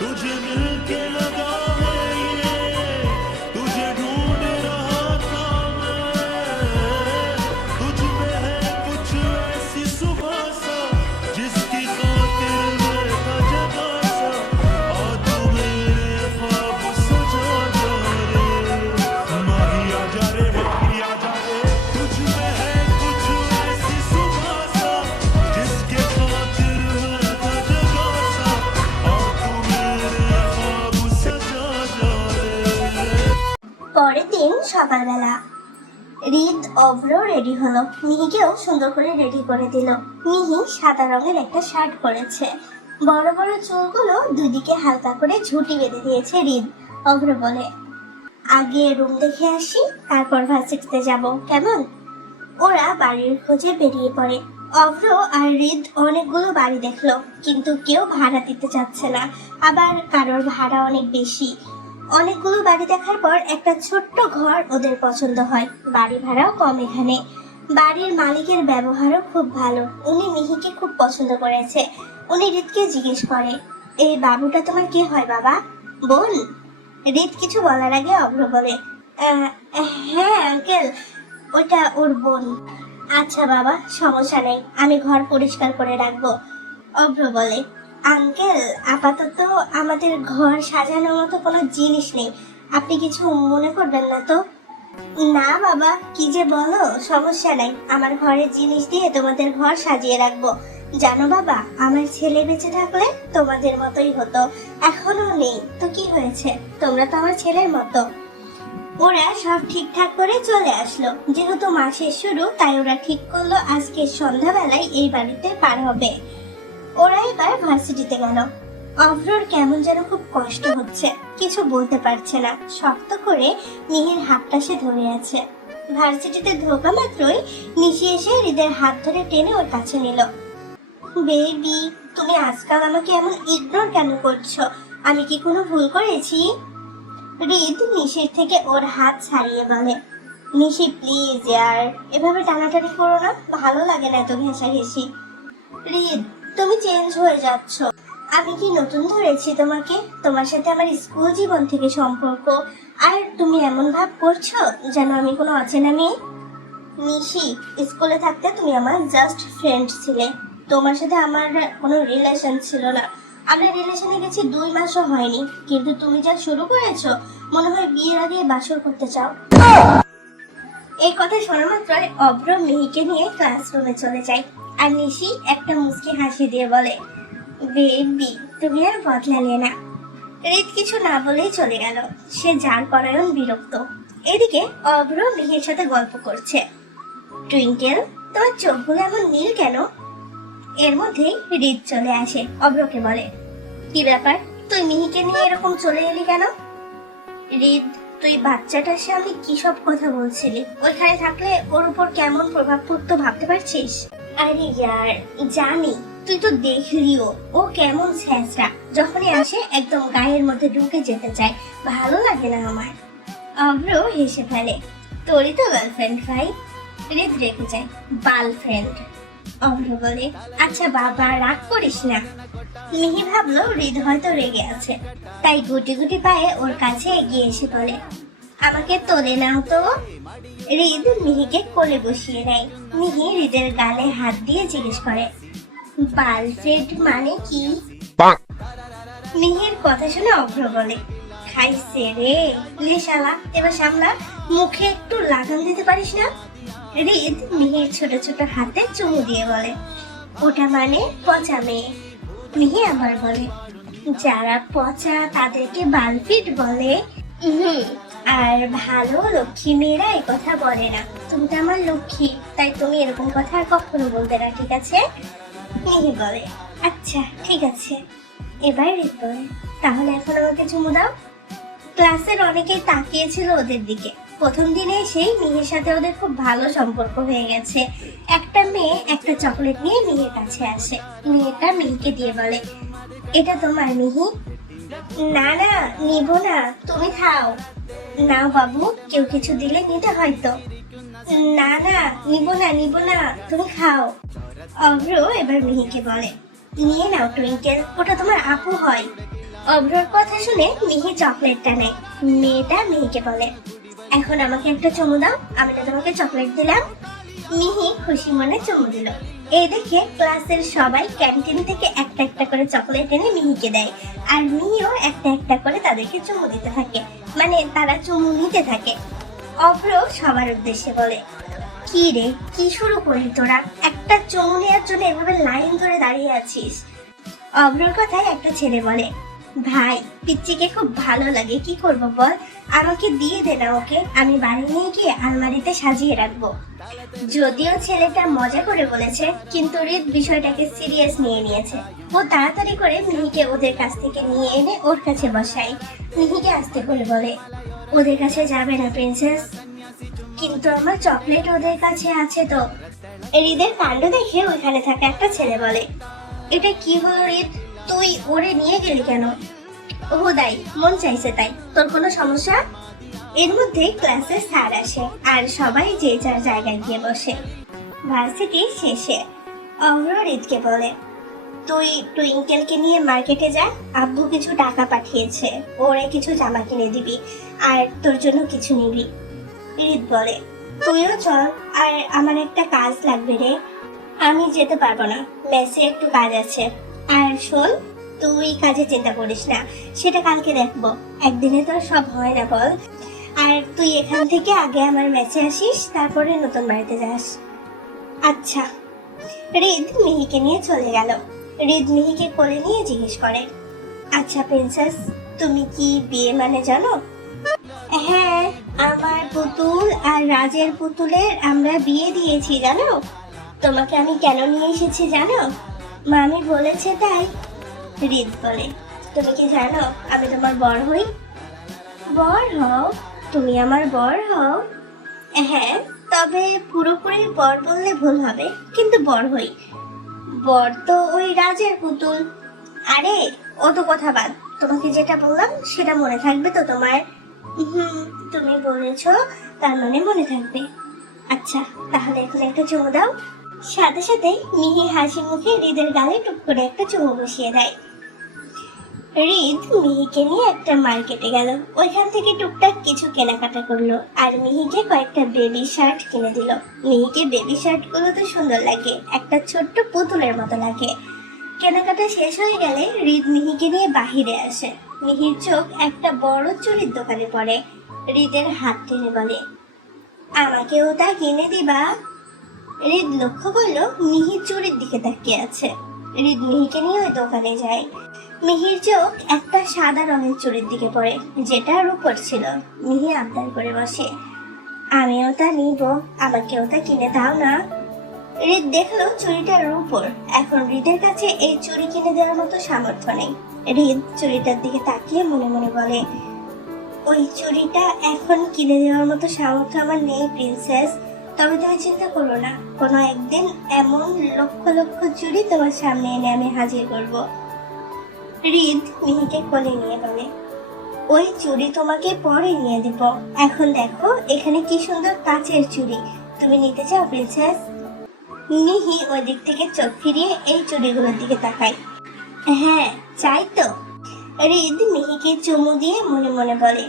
तुझे मिलके लगा है ये, तुझे ढूंढ रहा था मैं, तुझ में है कुछ ऐसी सुबह सा जिसकी खातिर मैं था जगा सा, आ तू मेरे ख्वाब सजा जा रे, माही आ जा रे, माही आ जा रे, तुझ में है कुछ ऐसी सुबह सा जिसके खातिर मैं था जगा सा, आ तू मेरे ख्वाब सजा जा रे। পরের দিন সকালবেলা হৃদ অভ্র রেডি হলো, মিহিকেও সুন্দর করে রেডি করে দিল। মিহি সাদা রঙের একটা শার্ট পরেছে, বড় বড় চুলগুলো দুদিকে হালকা করে ঝুঁটি বেঁধে দিয়েছে হৃদ। অভ্র বলে, আগে রুম দেখে আসি, তারপর ভার্সিটিতে যাব, কেমন? ওরা বাড়ির খোঁজে বেরিয়ে পড়ে। অভ্র আর হৃদ অনেকগুলো বাড়ি দেখলো, কিন্তু কেউ ভাড়া দিতে চাচ্ছে না, আবার কারোর ভাড়া অনেক বেশি। অনেকগুলো বাড়ি দেখার পর একটা ছোট্ট ঘর ওদের পছন্দ হয়, বাড়ি ভাড়াও কম এখানে। বাড়ির মালিকের ব্যবহারও খুব ভালো, উনি মিহিকে খুব পছন্দ করেছে। উনি হৃদকে জিজ্ঞেস করে, এই বাবুটা তোমার কে হয় বাবা? বোন? হৃদ কিছু বলার আগে অভ্র বলে, হ্যাঁ আঙ্কেল, ওইটা ওর বোন। আচ্ছা বাবা, সমস্যা নেই, আমি ঘর পরিষ্কার করে রাখবো। অভ্র বলে, আঙ্কেল আপাতত আমাদের ঘর সাজানোর মতো কোনো জিনিস নেই, আপনি কিছু মনে করবেন না তো? না বাবা, কি যে বলো, সমস্যা নাই, আমার ঘরের জিনিস দিয়ে তোমাদের ঘর সাজিয়ে রাখবো। জানো বাবা, আমার ছেলে বেঁচে থাকলে তোমাদের মতোই হতো, এখনো নেই তো কি হয়েছে, তোমরা তো আমার ছেলের মতো। ওরা সব ঠিকঠাক করে চলে আসলো, যেহেতু মাসের শুরু তাই ওরা ঠিক করলো আজকে সন্ধ্যাবেলায় এই বাড়িতে পার হবে। ওরা এবার ভার্সিটিতে গেল। অভ্রর কেমন যেন খুব কষ্ট হচ্ছে, কিছু বলতে পারছে না, শক্ত করে মিহির হাতটা সে ধরে আছে। ভার্সিটিতে ঢোকা মাত্রই নিশি এসে হৃদের হাত ধরে টেনে ওর কাছে নিল। বেবি, তুমি আজকাল আমাকে এমন ইগনোর কেন করছো? আমি কি কোনো ভুল করেছি? হৃদ নিশির থেকে ওর হাত ছাড়িয়ে বলে, নিশি প্লিজ ইয়ার, এভাবে টানাটানি করো না, ভালো লাগে না এত ঘেঁষাঘেঁষি। হৃদ, তুমি চেঞ্জ হয়ে যাচ্ছ। আমি কি নতুন ধরেছি তোমাকে? তোমার সাথে আমার স্কুল জীবন থেকে সম্পর্ক, আর তুমি এমন ভাব করছো যেন আমি কোনো অচেনা মেয়ে। নিশি, স্কুলে থাকতে তুমি আমার জাস্ট ফ্রেন্ড ছিলে, তোমার সাথে আমার কোনো রিলেশন ছিল না। আমরা রিলেশনে গেছি 2 মাসও হয়নি, কিন্তু তুমি যা শুরু করেছো, মনে হয় বিয়ের আগে বাসর করতে চাও। এই কথা শোনা মাত্রই অভ্র মিহিকে নিয়ে ক্লাসরুমে চলে যায়, আর নিশি একটা মুচকি হাসি দিয়ে বলে, বেবি তুমি আর বদলালে না। হৃদ কিছু না বলেই চলে গেল, সে যার পরায়ণ বিরক্ত। এদিকে অভ্র মিহির সাথে গল্প করছে। টুইঙ্কেল, তোমার চোখগুলো এমন নীল কেন? এর মধ্যেই হৃদ চলে আসে, অভ্রকে বলে, কি ব্যাপার, তুই মিহিকে নিয়ে এরকম চলে এলি কেন? হৃদ, তুই বাচ্চাটার সামনে কি সব কথা বলছিলি? ওইখানে থাকলে ওর উপর কেমন প্রভাব পড়তো ভাবতে পারছিস? আরে ইয়ার, জানি, তুই তো দেখলিও ও কেমন ছ্যাঁচড়া, যখনই আসে একদম গায়ের মধ্যে ঢুকে যেতে চায়, ভালো লাগে না আমার। অভ্র হেসে ফেলে, তোরই তো গার্লফ্রেন্ড ভাই। হৃদ রেখে যায়, বার্লফ্রেন্ড। অভ্র বলে, আচ্ছা বাবা, রাগ করিস না। মিহি ভাবলো হৃদ হয়তো রেগে আছে, তাই গুটি গুটি পায়ে ওর কাছে এগিয়ে এসে বলে, আমাকে তোলে নাও তো। হৃদ মিহিকে কোলে বসিয়ে নেয়। মিহি হৃদের গালে হাত দিয়ে জিজ্ঞেস করে, বার্লফ্রেন্ড মানে কি? মিহির কথা শুনে অভ্র বলে, খাইছে রে, লে শালা, এবার সামলা, মুখে একটু লাগাম দিতে পারিস না? হৃদ মিহির ছোট ছোট হাতে চুমু দিয়ে বলে, ওটা মানে পচা মেয়ে। মিহি আবার বলে, যারা পচা তাদেরকে বালফিট বলে। আর ভালো লক্ষ্মী মেয়েরা এই কথা বলে না, তুমি তো আমার লক্ষ্মী, তাই তুমি এরকম কথা আর কখনো বলবে না, ঠিক আছে? মিহি বলে, আচ্ছা ঠিক আছে। এবার হৃদ বলে, তাহলে এখন আমাকে চুমু দাও। ক্লাসের অনেকেই তাকিয়েছিল ওদের দিকে। প্রথম দিনে এসেই মিহির সাথে ওদের খুব ভালো সম্পর্ক হয়ে গেছে। একটা মেয়ে একটা চকলেট নিয়ে মিহির কাছে আসে, মেয়েটা মিহিকে দিয়ে বলে, এটা তোমার মিহি। না না, নিব না, তুমি খাও। না বাবু, কেউ কিছু দিলে নিতে হয়তো। না না, নিব না, তুমি খাও। অভ্র এবার মিহিকে বলে, নিয়ে নাও টুইঙ্কেল, ওটা তোমার আপু হয়। অভ্রর কথা শুনে মিহি চকলেটটা নেয়। মেয়েটা মিহিকে বলে, এখন আমাকে একটা চুমু দাও, আমি তো তোমাকে চকলেট দিলাম। মিহি খুশি মনে চুমু দিল। এই দেখে ক্লাসের সবাই ক্যান্টিন থেকে একটা একটা করে চকলেট এনে মিহিকে দেয়, আর মিহিও একটা একটা করে তাদেরকে চুমু দিতে থাকে, মানে তারা চুমু নিতে থাকে। অভ্র সবার উদ্দেশ্যে বলে, কি রে, কি শুরু করলি তোরা? একটা চুমু নেওয়ার জন্য এভাবে লাইন ধরে দাঁড়িয়ে আছিস। অভ্রর কথায় একটা ছেলে বলে, ভাই পিচ্চিকে খুব ভালো লাগে, কি করব বল, আমাকে দিয়ে দে না ওকে, আমি বাড়ি নিয়ে গিয়ে আলমারিতে সাজিয়ে রাখবো। যদিও ছেলেটা মজা করে বলেছে, কিন্তু রিদ বিষয়টাকে সিরিয়াস নিয়ে নিয়েছে। ও তাড়াতাড়ি করে মিহিকে ওদের কাছ থেকে নিয়ে এনে ওর কাছে বসায়। মিহিকে আস্তে করে বলে, ওদের কাছে যাবে না প্রিন্সেস, কিন্তু আমার চকলেট ওদের কাছে আছে তো। রিদের কাণ্ড দেখে ওইখানে থাকা একটা ছেলে বলে, এটা কি হলো রিদ, তুই ওরে নিয়ে গেলি কেন? ও দাই, মন চাইছে তাই, তোর কোনো সমস্যা? এর মধ্যে ক্লাসে স্যার আসে আর সবাই যে যার জায়গায় গিয়ে বসে। ভার্সিটি শেষে অভ্র রিদকে বলে, তুই টুইঙ্কেলকে নিয়ে মার্কেটে যা, আব্বু কিছু টাকা পাঠিয়েছে, ওরে কিছু জামা কিনে দিবি আর তোর জন্য কিছু নিবি। রিদ বলে, তুইও চল, আর আমার একটা কাজ লাগবে রে, আমি যেতে পারবো না, মেসে একটু কাজ আছে। আর শোন, তুই কাজে চিন্তা করিস না, সেটা কালকে দেখবো, একদিনে তো সব হয় না বল। আর তুই এখান থেকে আগে আমার মেসে আসিস, তারপরে নতুন বাড়িতে যাস। আচ্ছা। রিদ মিহিকে নিয়ে চলে গেল। রিদ মিহিকে কোলে নিয়ে জিজ্ঞেস করে, আচ্ছা প্রিন্সেস, তুমি কি বিয়ে মানে জানো? হ্যাঁ, আমার পুতুল আর রাজের পুতুলের আমরা বিয়ে দিয়েছি জানো। তোমাকে আমি কেন নিয়ে এসেছি জানো? মামি বলেছে তাই। রিদ বলে, তুমি কি জানো আমি তোমার বর হই? বর হও? তুমি আমার বর হও? হ্যাঁ, তবে পুরোপুরি বর বললে ভুল হবে, কিন্তু বর হই। বর তো ওই রাজের পুতুল। আরে ও তো কথা বাদ, তোমাকে যেটা বললাম সেটা মনে থাকবে তো তোমার? তুমি বলেছো, তার মানে মনে থাকবে। আচ্ছা, তাহলে এখন একটা চুমু দাও। সাথে সাথে মিহি হাসি মুখে হৃদের গালে টুক করে একটা চুমু বসিয়ে দেয়। রিদ মিহিকে নিয়ে একটা মার্কেটে গেল, ওইখান থেকে টুকটাক কিছু কেনাকাটা করলো আর মিহিকে কয়েকটা বেবি শার্ট কিনে দিল। মিহিকে বেবি শার্ট গুলো তো সুন্দর লাগে, একটা ছোট্ট পুতুলের মতো লাগে। কেনাকাটা শেষ হয়ে গেলে রিদ মিহিকে নিয়ে বাহিরে আসে। মিহির চোখ একটা বড় চুড়ির দোকানে পড়ে। রিদের হাত টেনে বলে, আমাকেও তা কিনে দিবা? রিদ লক্ষ্য করলো মিহি চুড়ির দিকে তাকিয়ে আছে। রিদ মিহিকে নিয়ে ওই দোকানে যায়। মিহির চোখ একটা সাদা রঙের চুড়ির দিকে পড়ে, যেটা রূপোর ছিল। মিহি আবদার করে বসে, আমিও তা নিব, আমাকেও তা কিনে দাও না। রিদ দেখলো চুড়িটা রূপোর। এখন রিদের কাছে এই চুড়ি কিনে দেওয়ার মতো সামর্থ্য নেই। রিদ চুড়িটার দিকে তাকিয়ে মনে মনে বলে, ওই চুড়িটা এখন কিনে দেওয়ার মতো সামর্থ্য আমার নেই প্রিন্সেস, তবে তুমি চিন্তা করো না, কোনো একদিন এমন লক্ষ লক্ষ চুড়ি তোমার সামনে এনে আমি হাজির করব। রিদ মিহিকে কোলে নিয়ে বলে, ওই চুড়ি তোমাকে পরে নিয়ে দিব, এখন দেখো এখানে কি সুন্দর কাচের চুড়ি, তুমি নিতে চাও প্রিন্সেস? মিহি ওই দিক থেকে চোখ ফিরিয়ে এই চুড়িগুলোর দিকে তাকায়। হ্যাঁ চাই তো। রিদ মিহিকে চুমু দিয়ে মনে মনে বলে,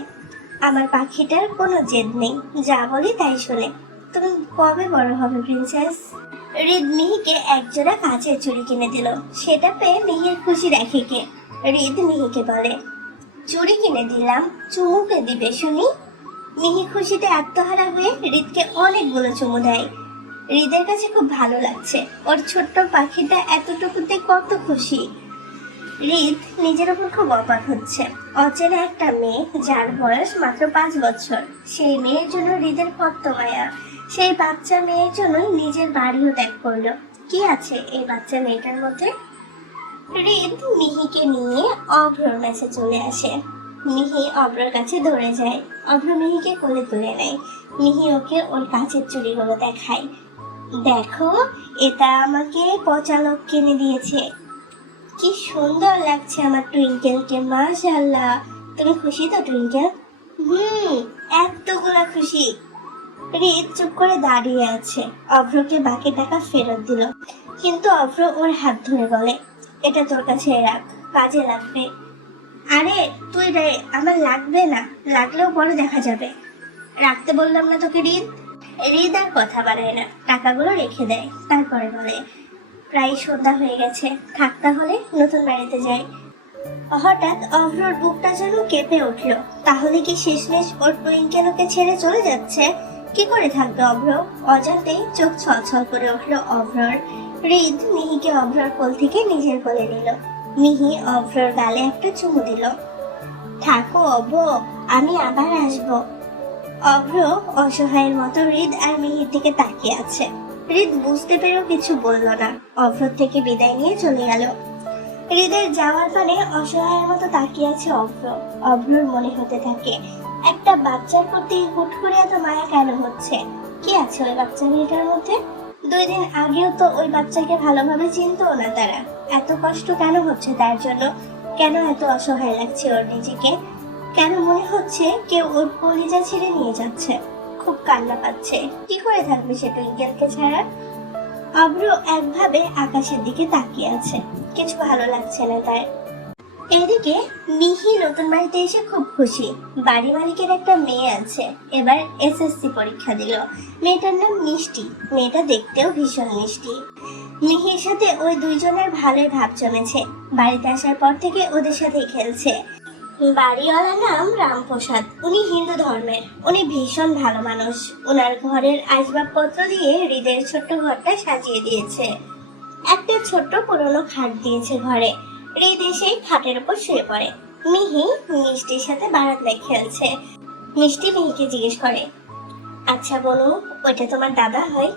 আমার পাখিটার কোনো জেদ নেই, যা বলি তাই শোনে। তুমি কবে বড় হবে প্রিন্সেস? রিদ মিহিকে একজোড়া কাচের চুড়ি কিনে দিল। সেটা পেয়ে মিহির খুশি দেখে কে। রিদ মিহিকে বলে, চুড়ি কিনে দিলাম, চুমুকে দিবে শুনি। মিহি খুশিতে আত্মহারা হয়ে রিদকে অনেকগুলো চুমু দেয়। রিদের কাছে খুব ভালো লাগছে, ওর ছোট্ট পাখিটা এতটুকুতে কত খুশি। রিদ নিজের উপর খুব অবাক হচ্ছে। অচেনা একটা মেয়ে, যার বয়স মাত্র 5 বছর, সেই মেয়ের জন্য রিদের কত মায়া। সেই বাচ্চা মেয়ের জন্য নিজের বাড়িও ত্যাগ করলো। কি আছে এই বাচ্চা মেয়েটার মধ্যে? রিদ মিহিকে নিয়ে অভ্রর কাছে চলে আসে। মিহি অভ্রর কাছে দৌড়ে যায়। অভ্র মিহিকে কোলে তুলে নেয়। মিহি ওকে ওর কাচের চুড়িগুলো দেখায়। দেখো, এটা আমাকে পচা লোক কিনে দিয়েছে, কি সুন্দর লাগছে আমার টুইঙ্কেলকে, মাশাআল্লাহ। তুমি খুশি তো টুইঙ্কেল? এতগুলা খুশি। রিদ চুপ করে দাঁড়িয়ে আছে। অভ্রকে বাকি টাকা ফেরত দিল, কিন্তু অভ্র ওর হাত ধরে বলে, এটা তোর কাছে রাখ, কাজে লাগবে। আরে তুই রে, আমার লাগবে না, লাগলেও পরে দেখা যাবে। রাখতে বললাম না তোকে রিদ। রিদ আর কথা বাড়ায় না, টাকাগুলো রেখে দেয়, তারপরে বলে প্রায় সন্ধ্যা হয়ে গেছে, থাক তাহলে নতুন বাড়িতে যাই। হঠাৎ অভ্রর বুকটা যেন কেঁপে উঠলো। তাহলে কি শেষমেশ ওর টুইঙ্কেল ওকে ছেড়ে চলে যাচ্ছে? কি করে থাকবে অভ্র? অজান্তেই চোখ ছলছল করে উঠলো অভ্রর। হৃদ মিহিকে অভ্রর কোল থেকে নিজের কোলে নিল। মিহি অভ্রর গালে একটা চুমু দিল। থাকো অভ্র, আমি আবার আসবো। অভ্র অসহায়ের মতো হৃদ আর মিহির দিকে তাকিয়ে আছে। হৃদ বুঝতে পেরেও কিছু বলল না, অভ্রর থেকে বিদায় নিয়ে চলে গেল। হৃদের যাওয়ার পরে অসহায়ের মতো তাকিয়ে আছে অভ্র। অভ্রর মনে হতে থাকে একটা বাচ্চার প্রতি হুট করে এত মায়া কেন হচ্ছে? কি আছে ওই বাচ্চা মেয়েটার মধ্যে? 2 দিন আগেও তো ওই বাচ্চাকে ভালোভাবে চিনতও না তারা। এত কষ্ট কেন হচ্ছে তার জন্য? কেন এত অসহায় লাগছে ওর নিজেকে? কেন মনে হচ্ছে কেউ ওর কলিজা ছিঁড়ে নিয়ে যাচ্ছে? খুব কান্না পাচ্ছে। কি করে থাকবে সে টুইঙ্কেলকে ছাড়া? অভ্র একভাবে আকাশের দিকে তাকিয়ে আছে, কিছু ভালো লাগছে না তার। এদিকে মিহি নতুন বাড়িতে এসে খুব খুশি। বাড়ি মালিকের একটা মেয়ে আছে, এবার এসএসসি পরীক্ষা দিল। মেয়েটার নাম মিষ্টি। মেয়েটা দেখতেও ভীষণ মিষ্টি। মিহির সাথে ওই দুইজনের ভালোই ভাব জমেছে। বাড়িতে আসার পর থেকে ওদের সাথেই খেলছে। বাড়িওয়ালার নাম রামপ্রসাদ। উনি হিন্দু ধর্মের। উনি ভীষণ ভালো মানুষ। ওনার ঘরের আসবাবপত্র দিয়ে হৃদের ছোট্ট ঘরটা সাজিয়ে দিয়েছে। একটা ছোট্ট পুরনো খাট দিয়েছে ঘরে। হৃদ এসে খাটের উপর শুয়ে পড়ে। মিহি মিষ্টির সাথে বারান্দায় খেলছে। মিষ্টি মিহিকে জিজ্ঞেস করে, আচ্ছা বলো, ওইটা তোমার দাদা হয়?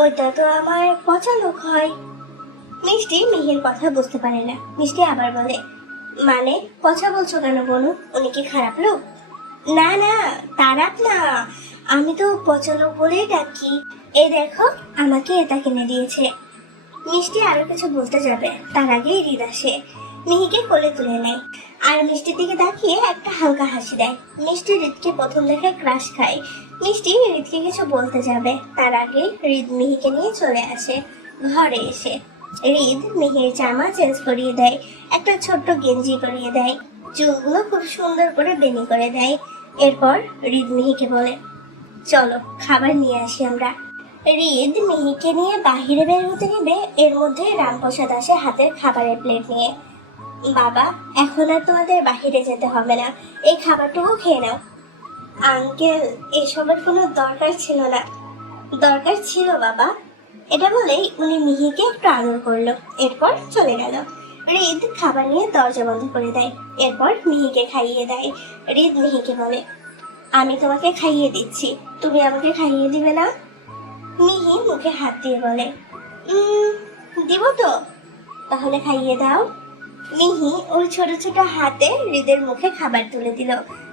ওইটা তো আমার পচা লোক হয়। মিষ্টি মিহির কথা বুঝতে পারে না। মিষ্টি আবার বলে, মানে পচা বলছো কেন বনু? উনি কি খারাপ লোক? না না, খারাপ না, আমি তো পচা লোক বলেই ডাকি। এই দেখো, আমাকে এটা কিনে দিয়েছে। মিষ্টি আরো কিছু বলতে যাবে, তার আগেই হৃদ আসে। মিহিকে কোলে তুলে নেয় আর মিষ্টির দিকে তাকিয়ে একটা হালকা হাসি দেয়। মিষ্টি হৃদকে প্রথম দেখে ক্রাশ খায়। মিষ্টি হৃদকে কিছু বলতে যাবে, তার আগে হৃদ মিহিকে নিয়ে চলে আসে। ঘরে এসে হৃদ মিহির জামা চেঞ্জ করিয়ে দেয়, একটা ছোট্ট গেঞ্জি পরিয়ে দেয়, চুলগুলো খুব সুন্দর করে বেনি করে দেয়। এরপর হৃদ মিহিকে বলে, চলো খাবার নিয়ে আসি আমরা। হৃদ মিহিকে নিয়ে বাহিরে বের হতে নেবে, এর মধ্যে রামপ্রসাদ আসে হাতের খাবারের প্লেট নিয়ে। বাবা, এখন আর তোমাদের বাহিরে যেতে হবে না, এই খাবারটুকু খেয়ে নাও। আঙ্কেল, এসবের কোনো দরকার ছিল না। দরকার ছিল বাবা। এটা বলেই উনি মিহিকে একটু আদর করলো, এরপর চলে গেল। হৃদ খাবার নিয়ে দরজা বন্ধ করে দেয়। এরপর মিহিকে খাইয়ে দেয়। হৃদ মিহিকে বলে, আমি তোমাকে খাইয়ে দিচ্ছি, তুমি আমাকে খাইয়ে দিবে না? মিহি মুখে হাত দিয়ে বলে, দিব তো। তাহলে খাইয়ে দাও। মিহি ওর ছোট ছোট হাতে হৃদের মুখে খাবার তুলে দিল।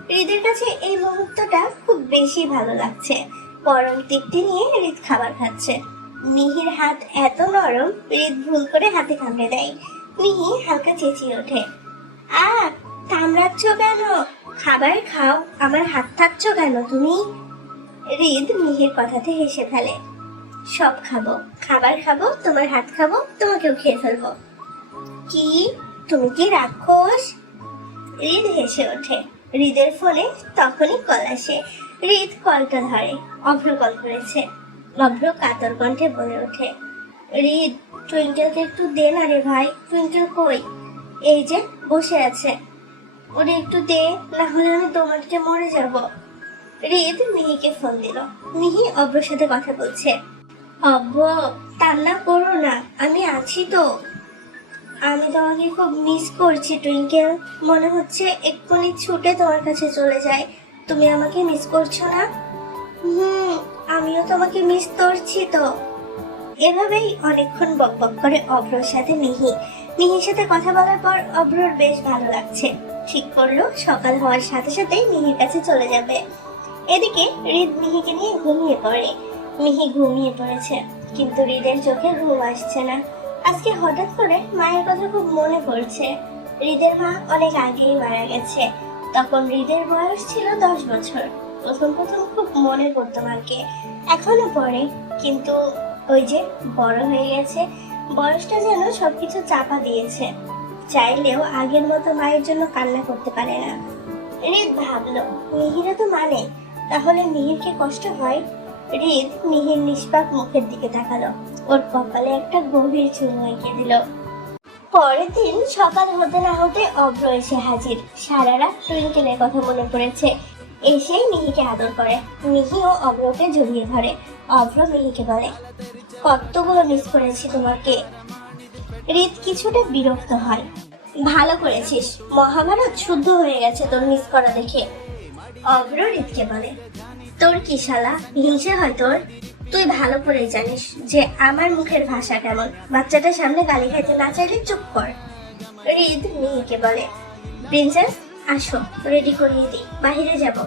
হৃদের কাছে এই মুহূর্তটা খুব বেশি ভালো লাগছে। পরম তৃপ্তি নিয়ে হৃদ খাবার খাচ্ছে। মিহির হাত এত নরম, হৃদ ভুল করে হাতে কামড়ে দেয়। মিহি হালকা চেঁচিয়ে ওঠে, কামড়াচ্ছ কেন? খাবার খাও, আমার হাত থাকছ কেন তুমি? হৃদ মিহির কথাতে হেসে ফেলে, সব খাবো, খাবার খাবো, তোমার হাত খাবো, তোমাকেও খেয়ে ফেলবো। কি, তুমি কি রাক্ষস? হৃদ হেসে ওঠে। হৃদের ফোনে তখনই কল আসে। হৃদ কলটা ধরে। অভ্র কল করেছে। অভ্র কাতর কণ্ঠে বলে ওঠে, হৃদ, টুইঙ্কেলকে একটু দে না রে ভাই। টুইঙ্কেল কই? এই যে বসে আছে, ওরে একটু দে, না হলে আমি তোমাকে মরে যাব। হৃদ মিহিকে ফোন দিল। মিহি অভ্রর সাথে কথা বলছে। অভ্র, কান্না করো না, আমি আছি তো। আমি তোমাকে খুব মিস করছি টুইঙ্কেল। মনে হচ্ছে এক্ষুনি ছুটে তোমার কাছে চলে যায়। তুমি আমাকে মিস করছো না? আমিও তোমাকে মিস করছি তো। এভাবেই অনেকক্ষণ বকবক করে অভ্রর সাথে মিহি। মিহির সাথে কথা বলার পর অভ্রর বেশ ভালো লাগছে। ঠিক করলো সকাল হওয়ার সাথে সাথেই মিহির কাছে চলে যাবে। এদিকে হৃদ মিহিকে নিয়ে ঘুমিয়ে পড়ে। মিহি ঘুমিয়ে পড়েছে, কিন্তু হৃদের চোখে ঘুম আসছে না। আজকে হঠাৎ করে মায়ের কথা খুব মনে পড়ছে। হৃদের মা অনেক আগেই মারা গেছে। তখন হৃদের বয়স ছিল 10 বছর। প্রথম প্রথম খুব মনে পড়তো মাকে, এখনো পড়ে, কিন্তু ওই যে বড় হয়ে গেছে, বয়সটা যেন সবকিছু চাপা দিয়েছে। চাইলেও আগের মতো মায়ের জন্য কান্না করতে পারে না। হৃদ ভাবলো মিহিরও তো মানে, তাহলে মিহিরকে কষ্ট হয়। হৃদ মিহির নিষ্পাপ মুখের দিকে তাকালো, ওর কপালে একটা গভীর চুমু এঁকে দিল। পরের দিন সকাল হতে না হতে অভ্র এসে হাজির। সারা রাত টুইঙ্কেলের কথা মনে পড়েছে। এসেই মিহিকে আদর করে, মিহিও অভ্রকে জড়িয়ে ধরে। অভ্র মিহিকে বলে, কতগুলো মিস করেছি তোমাকে। হৃদ কিছুটা বিরক্ত হয়। ভালো করেছিস, মহাভারত শুদ্ধ হয়ে গেছে তোর মিস করা দেখে। অভ্র হৃদকে বলে, তোর কি শালা হিংসে হয় তোর? তুই ভালো করে জানিস যে আমার মুখের ভাষা কেমন। বাচ্চাটার সামনে গালি খাইতে না চাইলে চুপ কর। হৃদ মিহিকে বলে, প্রিন্সেস আসো, রেডি করিয়ে দিই, বাহিরে যাব।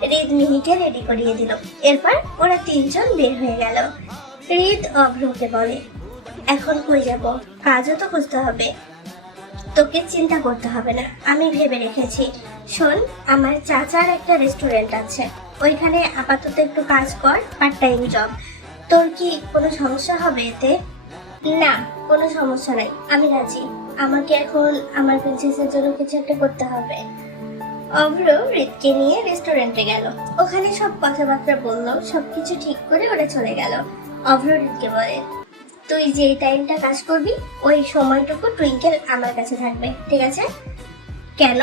হৃদ মিহিকে রেডি করিয়ে দিল। এরপর ওরা তিনজন বের হয়ে গেল। হৃদ অভ্রকে বলে, এখন কই যাব? কাজও তো খুঁজতে হবে। তোকে চিন্তা করতে হবে না, আমি ভেবে রেখেছি। শোন, আমার চাচার একটা রেস্টুরেন্ট আছে, ওইখানে আপাতত একটু কাজ কর, পার্ট টাইম জব। তোর কি কোনো সমস্যা হবে এতে? না, কোনো সমস্যা নাই, আমি রাজি। আমাকে এখন আমার প্রিন্সেসের জন্য কিছু একটা করতে হবে। অভ্র হৃদকে নিয়ে রেস্টুরেন্টে গেল। ওখানে সব কথাবার্তা বললো, সবকিছু ঠিক করে ওরা চলে গেল। অভ্র হৃদকে বলে, তুই যে টাইমটা কাজ করবি ওই সময়টুকু টুইঙ্কেল আমার কাছে থাকবে, ঠিক আছে? কেন?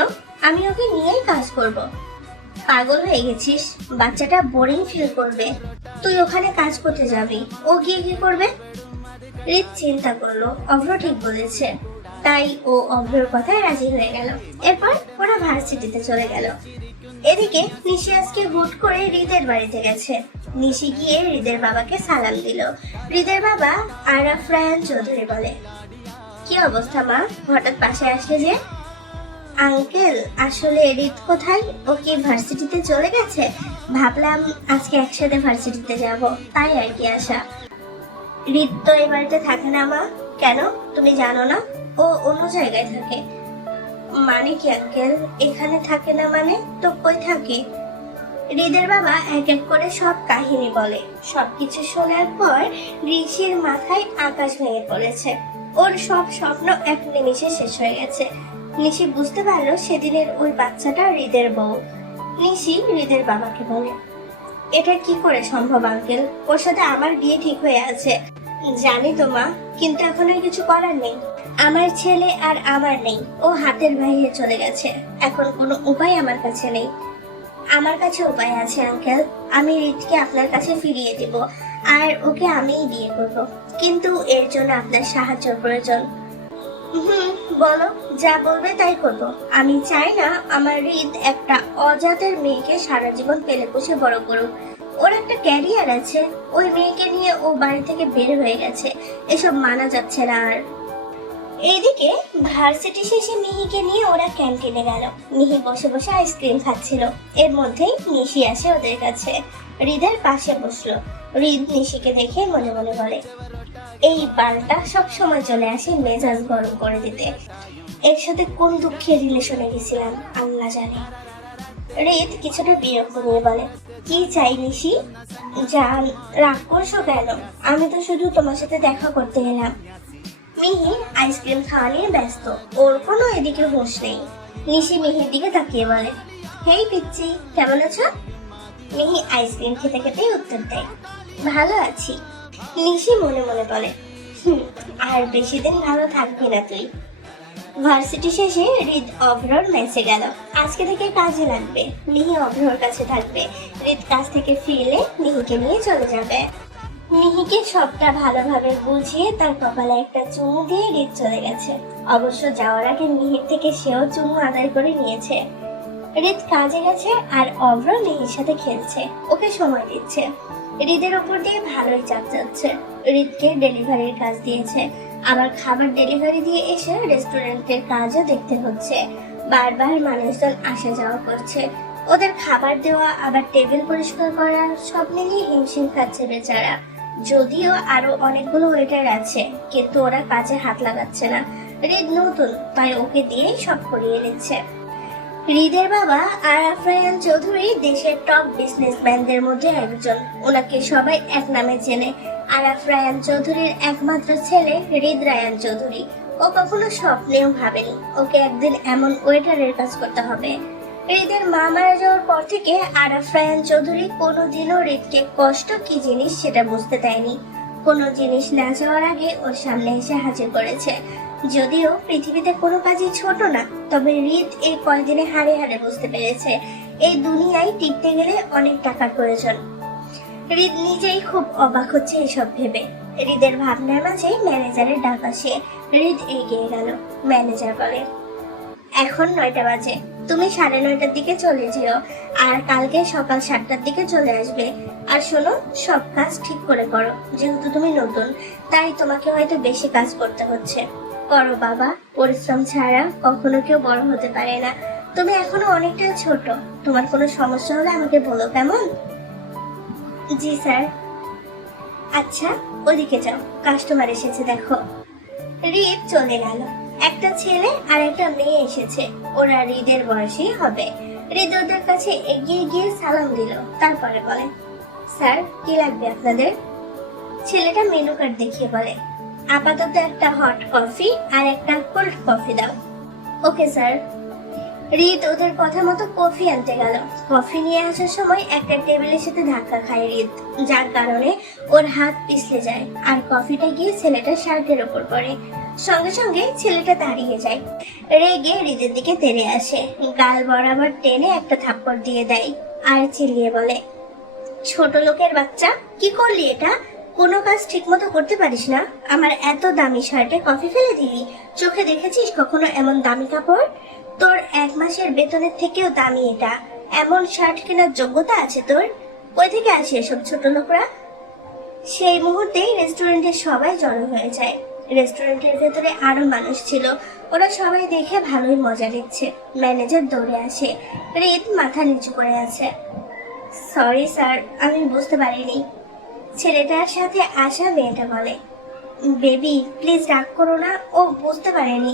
আমি ওকে নিয়েই কাজ করব। পাগল হয়ে গেছিস? বাচ্চাটা বোরিং ফিল করবে। তুই ওখানে কাজ করতে যাবি, ও গিয়ে কি করবে? হৃদ চিন্তা করলো, অভ্র ঠিক বলেছে। তাই ও অভ্রের কথায় রাজি হয়ে গেল। এরপর ওরা ভার্সিটিতে চলে গেল। এদিকে নিশি আজকে হুট করে হৃদের বাড়িতে গেছে। নিশি গিয়ে হৃদের বাবাকে সালাম দিল। হৃদের বাবা আরাফ রায়ান চৌধুরী বলে, কি অবস্থা মা, হঠাৎ পাশে আসলে যে? আঙ্কেল, আসলে হৃদ কোথায়? ও কি ভার্সিটিতে চলে গেছে? ভাবলাম আজকে একসাথে ভার্সিটিতে যাব, তাই আর কি আসা। হৃদ তো এই বাড়িতে থাকে না মা। কেন, তুমি জানো না? ও অন্য জায়গায় থাকে। মানে কি আঙ্কেল, এখানে থাকে না মানে? তো কই থাকে? হৃদের বাবা এক এক করে সব কাহিনী বলে। সবকিছু শোনার পর ঋষির মাথায় আকাশ ভেঙে পড়েছে। ওর সব স্বপ্ন এক নিমিষে শেষ হয়ে গেছে। নিশি বুঝতে পারলো সেদিনের ওই বাচ্চাটা হৃদের বউ। নিশি হৃদের বাবাকে বলে, এটা কি করে সম্ভব আঙ্কেল? ওর সাথে আমার বিয়ে ঠিক হয়ে আছে। জানি তো মা, কিন্তু এখন আর কিছু করার নেই। আমার ছেলে আর আমার নেই, ও হাতের বাইরে চলে গেছে। এখন কোনো উপায় আমার কাছে নেই। আমার কাছে উপায় আছে আঙ্কেল, আমি হৃদকে আপনার কাছে ফিরিয়ে দিব, আর ওকে আমিই বিয়ে করব। কিন্তু এর জন্য আপনার সাহায্য প্রয়োজন। বলো, যা বলবে তাই করব। আমি চাই না আমার হৃদ একটা অজাতের মেয়েকে সারা জীবন পেলে পুষে বড় করুক। ওর একটা ক্যারিয়ার আছে, ওই মেয়েকে নিয়ে ও বাড়ি থেকে বের হয়ে গেছে। এসব মানা যাচ্ছে না আর। এইদিকে ভার্সিটি শেষে মিহিকে নিয়ে ওরা ক্যান্টিনে গেল। মিহি বসে বসে আইসক্রিম খাচ্ছিল। এর মধ্যেই নিশি আসে ওদের কাছে, হৃদের পাশে বসলো। হৃদ নিশিকে দেখে মনে মনে বলে, এই বালটা সব সময় চলে আসে মেজাজ গরম করে দিতে। এর সাথে কোন দুঃখের রিলেশনে গেছিলাম আল্লাহ জানে। হৃদ কিছুটা বিরক্ত নিয়ে বলে, কি চাই নিশি? জান, রাগ করছো কেন? আমি তো শুধু তোমার সাথে দেখা করতে এলাম। মিহি আইসক্রিম খাওয়া নিয়ে ব্যস্ত, ওর কোনো এদিকে হুঁশ নেই। নিশি মিহির দিকে তাকিয়ে বলে, হেই পিচ্চি, কেমন আছো? মিহি আইসক্রিম খেতে খেতেই উত্তর দেয়, ভালো আছি। নিশি মনে মনে বলে, আর বেশি দিন ভালো থাকবি না তুই। ভার্সিটি শেষে হৃদ অভ্রর মেসে গেল। আজকে থেকে কাজে লাগবে। মিহি অভ্রর কাছে থাকবে। হৃদ কাজ থেকে ফিরলে মিহিকে নিয়ে চলে যাবে। মিহিকে সবটা ভালোভাবে বুঝিয়ে তার কপালে একটা চুমু দিয়ে হৃদ চলে গেছে। অবশ্য যাওয়ার আগে মিহির থেকে সেও চুমু আদায় করে নিয়েছে। হৃদ কাজে গেছে আর অভ্র মিহির সাথে খেলছে, ওকে সময় দিচ্ছে। হৃদের উপর দিয়ে ভালোই চাপ যাচ্ছে। হৃদকে ডেলিভারির কাজ দিয়েছে, আবার খাবার ডেলিভারি দিয়ে এসে রেস্টুরেন্টের কাজও দেখতে হচ্ছে। বারবার মানুষজন আসা যাওয়া করছে, ওদের খাবার দেওয়া আবার টেবিল পরিষ্কার করা, সব মিলিয়ে হিমশিম খাচ্ছে বেচারা। যদিও আরো অনেকগুলো ওয়েটার আছে, কিন্তু ওরা কাজে হাত লাগাচ্ছে না। হৃদ নতুন, তাই ওকে দিয়েই সব করিয়ে নিচ্ছে। হৃদের বাবা আরাফ রায়ান চৌধুরী দেশের টপ বিজনেসম্যানদের মধ্যে একজন। ওনাকে সবাই এক নামে চেনে। আরাফ রায়ান চৌধুরীর একমাত্র ছেলে হৃদ রায়ান চৌধুরী। ও কখনো স্বপ্নেও ভাবেনি ওকে একদিন এমন ওয়েটারের কাজ করতে হবে। হৃদের মা মারা যাওয়ার পর থেকে আরাফ রায়ান চৌধুরী কোনোদিনও হৃদকে কষ্ট কি জিনিস সেটা বুঝতে দেয়নি। কোনো জিনিস না যাওয়ার আগে ওর সামনে এসে হাজির করেছে। যদিও পৃথিবীতে কোনো কাজই ছোট না, তবে হৃদ এই কয়দিনে হাড়ে হাড়ে বুঝতে পেরেছে এই দুনিয়ায় টিকতে গেলে অনেক টাকার প্রয়োজন। হৃদ নিজেই খুব অবাক হচ্ছে এসব ভেবে। হৃদের ভাবনার মাঝে ম্যানেজারের ডাক আসে। হৃদ এগিয়ে গেল। ম্যানেজার বলে, এখন 9টা বাজে, তুমি 9:30টার দিকে চলে যেও আর কালকে সকাল 7টার দিকে চলে আসবে। আর শোনো, সব কাজ ঠিক করে করো, যেহেতু তুমি নতুন তাই তোমাকে হয়তো বেশি কাজ করতে হচ্ছে। করো বাবা, পরিশ্রম ছাড়া কখনো কেউ বড় হতে পারে না। তুমি এখনো অনেকটা ছোট, তোমার কোনো সমস্যা হলে আমাকে বলো, কেমন? জি স্যার। আচ্ছা, ওদিকে যাও, কাস্টমার এসেছে দেখো। হৃদ চলে গেল। একটা ছেলে আর একটা মেয়ে এসেছে, ওরা হৃদের বয়সী হবে। হৃদ ওদের কাছে এগিয়ে গিয়ে সালাম দিল, তারপরে বলে, স্যার কি লাগবে আপনাদের? ছেলেটা মেনু কার্ড দেখিয়ে বলে, আপাতত একটা হট কফি আর একটা কোল্ড কফি দাও। Okay sir. হৃদ ওদের কথা মতো কফি আনতে গেল। কফি নিয়ে আসার সময় একটা টেবিলের সাথে ধাক্কা খায় হৃদ, যার কারণে ওর হাত পিছলে যায় আর কফিটা গিয়ে ছেলেটার শার্টের ওপর পড়ে। সঙ্গে সঙ্গে ছেলেটা দাঁড়িয়ে যায়, রেগে হৃদের দিকে তেড়ে আসে, গাল বরাবর টেনে একটা থাপ্পড় দিয়ে দেয় আর চিল্লিয়ে বলে, ছোট লোকের বাচ্চা, কি করলি এটা? কোনো কাজ ঠিক মতো করতে পারিস না? আমার এত দামি শার্টে কফি ফেলে দিলি? চোখে দেখেছিস কখনো এমন দামি কাপড়? তোর 1 মাসের বেতনের থেকেও দামি এটা। এমন শার্ট কেনার যোগ্যতা আছে তোর? কই থেকে আসে এসব ছোট লোকরা? সেই মুহূর্তেই রেস্টুরেন্টের সবাই জড়ো হয়ে যায়। রেস্টুরেন্টের ভেতরে আরো মানুষ ছিল, ওরা সবাই দেখে ভালোই মজা নিচ্ছে। ম্যানেজার দৌড়ে আসে, হৃদ মাথা নিচু করে আছে। সরি স্যার, আমি বুঝতে পারিনি। ছেলেটার সাথে আসা মেয়েটা বলে, বেবি প্লিজ রাগ করো না, ও বুঝতে পারেনি।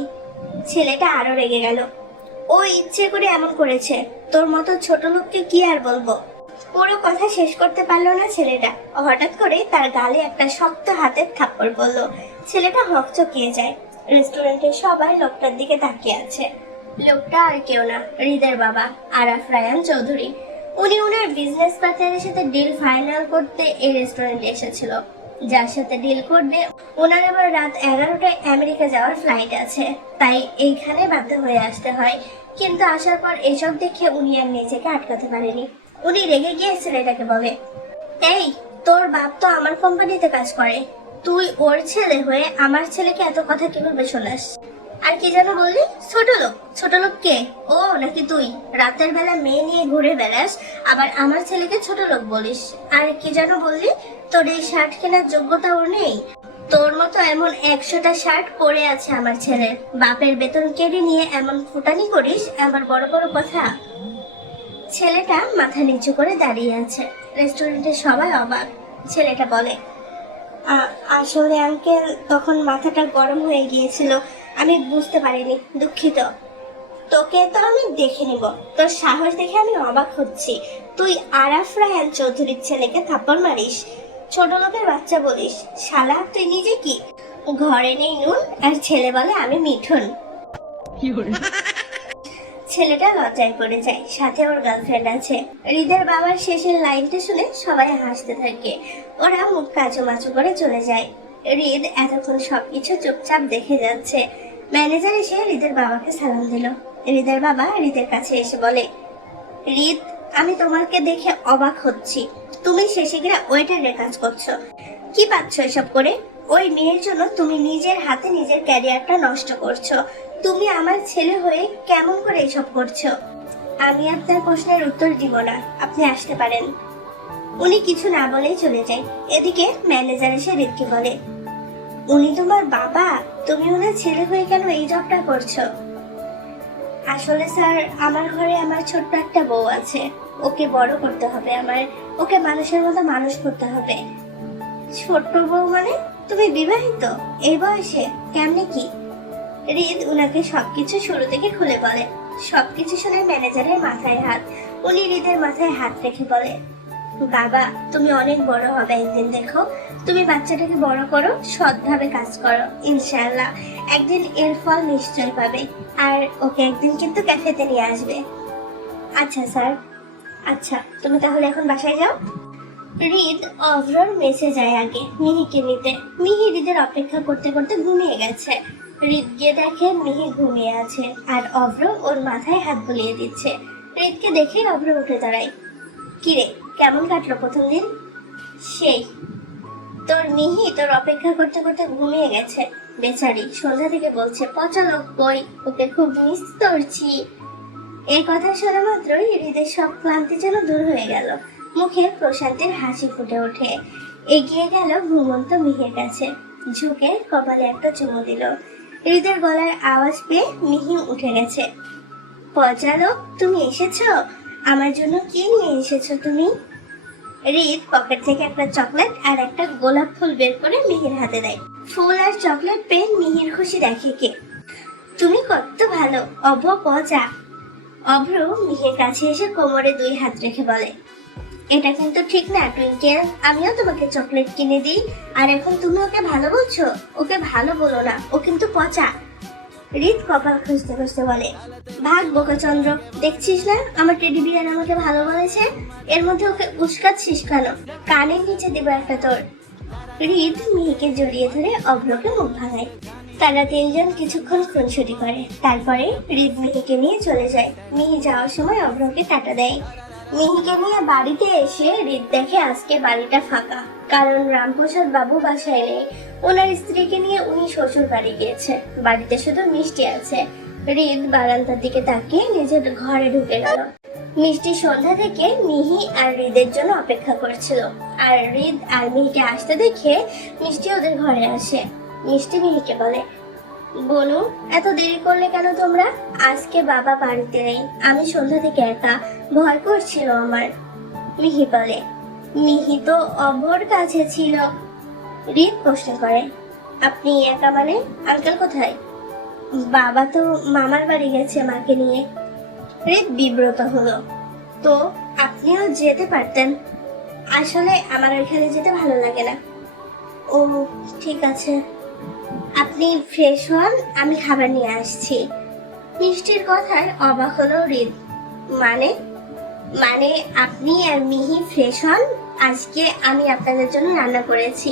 ছেলেটা আরো রেগে গেল, ও ইচ্ছে করে এমন করেছে, তোর মতো ছোট লোককে কি আর বলবো। পুরো কথা শেষ করতে পারলো না ছেলেটা, হঠাৎ করে তার গালে একটা শক্ত হাতের থাপ্পড় পড়লো। ছেলেটা হকচকিয়ে যায়। রেস্টুরেন্টের সবাই লোকটার দিকে তাকিয়ে আছে। লোকটা আর কেউ না, হৃদের বাবা আরাফ রায়ান চৌধুরী। উনি ওনার বিজনেস পার্টনারের সাথে ডিল ফাইনাল করতে এই রেস্টুরেন্টে এসেছিল। যার সাথে ডিল করবে ওনার আবার রাত 11টায় আমেরিকা যাওয়ার ফ্লাইট আছে, তাই এইখানে বাধ্য হয়ে আসতে হয়। কিন্তু আসার পর এসব দেখে উনি আর নিজেকে আটকাতে পারেনি। উনি রেগে গিয়ে ছেলেটাকে বলে, এই তোর বাপ তো আমার কোম্পানিতে কাজ করে, তুই ওর ছেলে হয়ে আমার ছেলেকে এত কথা কিভাবে শোনাস? আর কি যেন বললি? ছোট লোক? ছোট লোক কে, ও নাকি তুই? রাতের বেলা মেয়ে নিয়ে ঘুরে বেড়াস, আবার আমার ছেলেকে ছোট লোক বলিস। আর কি যেন বললি, তোর এই শার্ট কেনার যোগ্যতা ওর নেই? তোর মতো এমন 100টা শার্ট পরে আছে আমার ছেলের, বাপের বেতন কেড়ে নিয়ে এমন ফুটানি করিস, আবার বড় বড় কথা। ছেলেটা মাথা নিচু করে দাঁড়িয়ে আছে। রেস্টুরেন্টের সবাই অবাক। ছেলেটা বলে, আসলে আঙ্কেল, তখন মাথাটা গরম হয়ে গিয়েছিল, আমি বুঝতে পারিনি, দুঃখিত। তোকে তো আমি দেখে নিব, তোর সাহস দেখে আমি অবাক হচ্ছি। তুই আরাফ রায়ান চৌধুরীর ছেলেকে থাপ্পড় মারিস, ছোট লোকের বাচ্চা বলিস। শালা তুই নিজে কি? ঘরে নেই নুন আর ছেলে বলে আমি মিঠুন। ছেলেটা লজ্জায় পড়ে যায়, সাথে ওর গার্লফ্রেন্ড আছে। হৃদের বাবার শেষের লাইনটা শুনে সবাই হাসতে থাকে। ওরা মুখ কাচুমাচু করে চলে যায়। হৃদ এতক্ষণ সবকিছু চুপচাপ দেখে যাচ্ছে। ম্যানেজার এসে হৃদের বাবাকে সালাম দিল। হৃদের বাবা হৃদের কাছে এসে বলে, হৃদ, আমি তোমাকে দেখে অবাক হচ্ছি। তুমি শেষে গিয়ে ওয়েটারের কাজ করছো, কি পাচ্ছ এসব করে? ওই মেয়ের জন্য তুমি নিজের হাতে নিজের ক্যারিয়ারটা নষ্ট করছো। তুমি আমার ছেলে হয়ে কেমন করে এসব করছো? আমি আপনার প্রশ্নের উত্তর দিব না, আপনি আসতে পারেন। উনি কিছু না বলেই চলে যায়। এদিকে ম্যানেজার এসে হৃদকে বলে, উনি তোমার বাবা, তুমি ওনার ছেলে হয়ে কেন এই জবটা করছো? আসলে স্যার, আমার ঘরে আমার ছোট্ট একটা বউ আছে, ওকে বড় করতে হবে, আমার ওকে মানুষের মতো মানুষ করতে হবে। ছোট্ট বউ মানে? তুমি বিবাহিত এই বয়সে? কেমনে কি? হৃদ উনাকে সবকিছু শুরু থেকে খুলে বলে। সবকিছু শুনে ম্যানেজারের মাথায় হাত। উনি হৃদের মাথায় হাত রেখে বলে, বাবা, তুমি অনেক বড় হবে একদিন, দেখো। তুমি বাচ্চাটাকে বড় করো, সৎভাবে কাজ করো, ইনশাআল্লাহ একদিন এর ফল নিশ্চয় পাবে। আর ওকে একদিন কিন্তু ক্যাফেতে নিয়ে আসবে। আচ্ছা স্যার। আচ্ছা, তুমি তাহলে এখন বাসায় যাও। হৃদ অভ্রর মেসে যায় আগে মিহিকে নিতে। মিহি হৃদের অপেক্ষা করতে করতে ঘুমিয়ে গেছে। হৃদ গিয়ে দেখে মিহি ঘুমিয়ে আছে আর অভ্র ওর মাথায় হাত বুলিয়ে দিচ্ছে। হৃদকে দেখে অভ্র উঠে দাঁড়ায়। কিরে, কেমন কাটলো প্রথম দিন? সেই। তোর মিহি তোর অপেক্ষা করতে করতে ঘুমিয়ে গেছে। বেচারি সন্ধ্যা থেকে বলছে পচা লোক কই, ওকে খুব মিস করছি। এই কথা শোনা মাত্রই হৃদের সব ক্লান্তি যেন দূর হয়ে গেল। মুখে প্রশান্তির হাসি ফুটে ওঠে। এগিয়ে গেল ঘুমন্ত মিহির কাছে, ঝুঁকে কপালে একটা চুমু দিল। হৃদের গলার আওয়াজ পেয়ে মিহি উঠে গেছে। পচা লোক, তুমি এসেছো? আমার জন্য কি নিয়ে এসেছো তুমি? হৃদ পকেট থেকে একটা চকলেট আর একটা গোলাপ ফুল বের করে মিহির হাতে দেয়। ফুল আর চকলেট পেয়ে মিহির খুশি দেখে কে। তুমি কত ভালো অভ্র, পচা। অভ্র মিহির কাছে এসে কোমরে 2 হাত রেখে বলে, এটা কিন্তু ঠিক না টুইঙ্কেল, আমিও তোমাকে চকলেট কিনে দিই আর এখন তুমি ওকে ভালো বলছো? ওকে ভালো বলো না, ও কিন্তু পচা। হৃদ কপাল খুঁজতে খুঁজতে বলে, ভাগ বোকাচন্দ্র, দেখছিস না আমার টেডি বিয়ার আমাকে ভালো বলেছে, এর মধ্যে ওকে উস্কাচ্ছিস কেন? কানের নিচে দিব একটা তোর। হৃদ মিহিকে জড়িয়ে ধরে অভ্রকে মুখ ভাঙায়। তারা 3 জন কিছুক্ষণ খুনসুটি করে। তারপরে হৃদ মিহিকে নিয়ে চলে যায়। মিহি যাওয়ার সময় অভ্রকে টাটা দেয়। মিহিকে নিয়ে বাড়িতে এসে হৃদ দেখে আজকে বাড়িটা ফাঁকা, কারণ রামপ্রসাদ বাবু বাসায় নেই। ওনার স্ত্রীকে নিয়ে উনি শ্বশুর বাড়ি গিয়েছে। বাড়িতে শুধু মিষ্টি আছে। হৃদ বারান্দার দিকে তাকিয়ে নিজের ঘরে ঢুকে গেল। মিষ্টি সন্ধ্যা থেকে মিহি আর হৃদের জন্য অপেক্ষা করছিল, আর হৃদ আর মিহিকে আসতে দেখে মিষ্টি ওদের ঘরে আসে। মিষ্টি মিহিকে বলে, বনু, এত দেরি করলে কেন তোমরা? আজকে বাবা বাড়িতে নেই, আমি সন্ধ্যা থেকে একা, ভয় করছিল আমার। মিহি বলে, মিহি তো অভ্রর কাছে ছিল। হৃদ প্রশ্ন করে, আপনি একা মানে? আঙ্কেল কোথায়? বাবা তো মামার বাড়ি গেছে মাকে নিয়ে। হৃদ বিব্রত হলো, তো আপনিও যেতে পারতেন। আসলে আমার ওইখানে যেতে ভালো লাগে না। ও ঠিক আছে, আপনি ফ্রেশ হন, আমি খাবার নিয়ে আসছি। মিষ্টির কথায় অবাক হলো হৃদ। মানে মানে আপনি আর মিহি ফ্রেশ হন, আজকে আমি আপনাদের জন্য রান্না করেছি।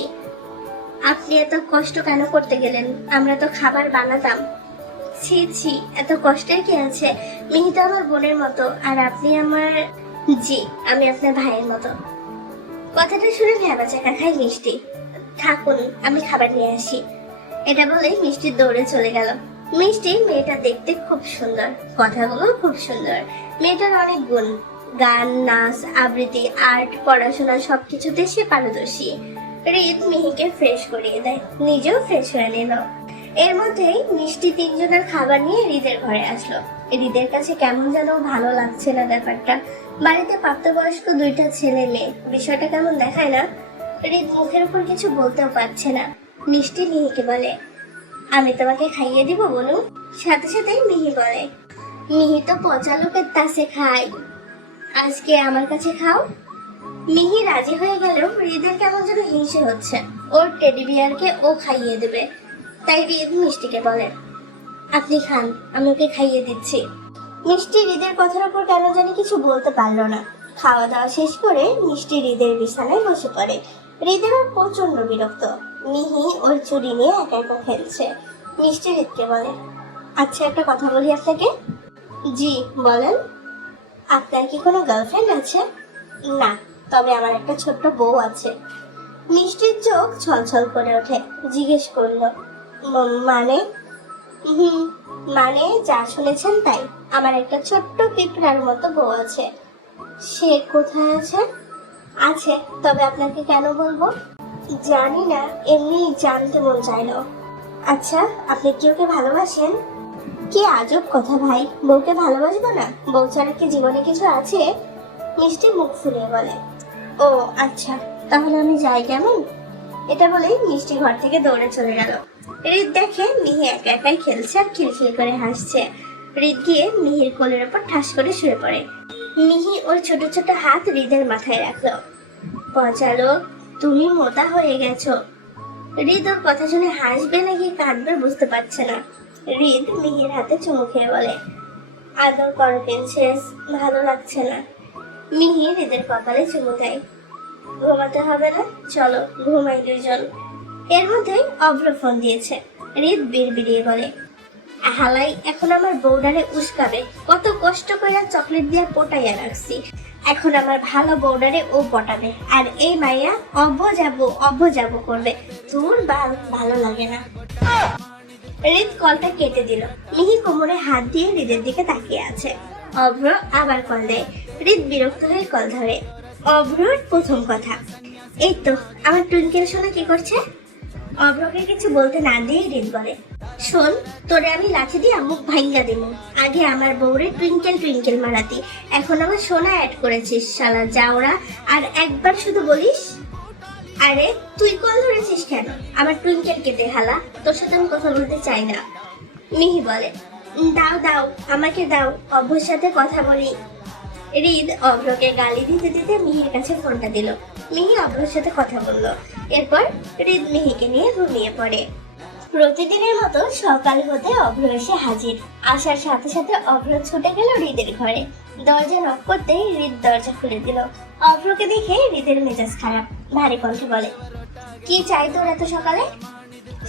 আপনি এত কষ্ট কেন করতে গেলেন? আমরা তো খাবার বানাতাম। ছি ছি, এত কষ্টের কি আছে? মিহি তো আমার বোনের মতো, আর আপনি আমার। জি, আমি আপনার ভাইয়ের মতো। কথাটা শুনে ভ্যাবাচাকা খায় মিষ্টি। থাকুন, আমি খাবার নিয়ে আসি। এটা বলে মিষ্টি দৌড়ে চলে গেল। মিষ্টি মেয়েটা দেখতে খুব সুন্দর, কথাগুলো খুব সুন্দর। মেয়েটার অনেক গুণ, গান, নাচ, আবৃত্তি, আর্ট, পড়াশোনা সবকিছুতে সে পারদর্শী। হৃদ মিহিকে ফ্রেশ করিয়ে দেয়, নিজেও ফ্রেশ হয়ে নিল। এর মধ্যেই মিষ্টি 3 জনের খাবার নিয়ে হৃদের ঘরে আসলো। হৃদের কাছে কেমন যেন ভালো লাগছে না ব্যাপারটা। বাড়িতে প্রাপ্তবয়স্ক 2টা ছেলে মেয়ে, বিষয়টা কেমন দেখায় না? হৃদ মুখের উপর কিছু বলতেও পারছে না। মিষ্টি মিহিকে বলে, আমি তোমাকে খাইয়ে দিব বনু। সাথে সাথেই মিহি বলে, মিহি তো পচা লোকের তাসে খায়, আজকে আমার কাছে খাও। মিহি রাজি হয়ে গেলেও হৃদের কেমন যেন হিংসে হচ্ছে। ওর টেডি বিয়ারকে ও খাইয়ে দেবে। তাই হৃদ মিষ্টিকে বলে, আপনি খান, আমি ওকে খাইয়ে দিচ্ছি। মিষ্টি হৃদের কথার উপর কেন জানি কিছু বলতে পারলো না। খাওয়া দাওয়া শেষ করে মিষ্টি হৃদের বিছানায় বসে পড়ে। হৃদের ওর প্রচন্ড বিরক্ত। মিহি ওর চুরি নিয়ে একা একা খেলছে। মিষ্টি হৃদকে বলে, আচ্ছা একটা কথা বলি আপনাকে। জি বলেন। আপনার কি কোনো গার্লফ্রেন্ড আছে? না, তবে আমার একটা ছোট্ট বউ আছে। মিষ্টির চোখ ছলছল করে ওঠে। জিজ্ঞেস করলো, মানে? মানে যা শুনেছেন তাই। আমার একটা ছোট্ট পিঁপড়ার মতো বউ আছে। সে কোথায় আছে? আছে, তবে আপনাকে কেন বলবো? জানি না, এমনি জানতে মন চাইলো। আচ্ছা, আপনি কি ওকে ভালোবাসেন? কি আজব কথা ভাই, বউকে ভালোবাসবো না? বউ ছাড়া কি জীবনে কিছু আছে? মিষ্টি মুখ ফুলিয়ে বলে, ও আচ্ছা, তাহলে আমি যাই কেমন? এটা বলেই মিষ্টি ঘর থেকে দৌড়ে চলে গেল। হৃদ দেখে মিহি একা একাই খেলছে আর খিলখিল করে হাসছে। হৃদ গিয়ে মিহির কোলের ওপর ঠাস করে শুয়ে পড়ে। মিহি ওর ছোট ছোট হাত হৃদের মাথায় রাখলো। পচালোক, তুমি মোটা হয়ে গেছো। হৃদ ওর কথা শুনে হাসবে নাকি কাঁদবে বুঝতে পারছে না। হৃদ মিহির হাতে চুমু খেয়ে বলে, আদর করো প্রিন্সেস, ভালো লাগছে না। মিহি হৃদের কপালে চুমু দেয়। ঘুমাতে হবে না, চলো ঘুমাই দুজন। এর মধ্যেই অভ্র ফোন দিয়েছে। হৃদ বিড়বিড়িয়ে বলে, হালাই এখন আমার বউডারে উস্কাবে, কত কষ্ট করে চকলেট দিয়ে পটাইয়া রাখছি, এখন আমার ভালো বউডারে ও পটাবে, আর এই মাইয়া অভ্য যাব করবে। তোর ভালো লাগে না। হৃদ কলটা কেটে দিল। মিহি কোমরে হাত দিয়ে হৃদের দিকে তাকিয়ে আছে। অভ্র আবার কল দেয়। হৃদ বিরক্ত হয়ে কল ধরে। অভ্রর প্রথম কথা, এই তো আমার টুইঙ্কেল সোনা কি করছে? অভ্রকে কিছু বলতে না দিয়ে হৃদ বলে, শোন, তোরে আমি লাঠি দিয়ে মুখ ভাঙ্গা দিব। আগে আমার বউরে টুইঙ্কেল টুইঙ্কেল মারাতি, এখন আমার সোনা অ্যাড করেছিস শালা জাউরা, আর একবার শুধু বলিস। আরে তুই কল ধরেছিস কেন? আমার টুইঙ্কেল কেটে হালা, তোর সাথে আমি কথা বলতে চাই না। মিহি বলে, দাও দাও আমাকে দাও, অভ্রর সাথে কথা বলি। হৃদ অভ্রকে গালি দিতে দিতে মিহির কাছে ফোনটা দিল। মিহি অভ্রর সাথে কথা বলল। এরপর হৃদ মিহিকে নিয়ে ঘুমিয়ে পড়ে। প্রতিদিনের মতো সকাল হতে অভ্র এসে হাজির। আসার সাথে সাথে অভ্র ছুটে গেল হৃদের ঘরে। দরজা নক করতেই হৃদ দরজা খুলে দিল। অভ্রকে দেখে হৃদের মেজাজ খারাপ, ভারী কণ্ঠে বলে, কি চাই তোর এত সকালে?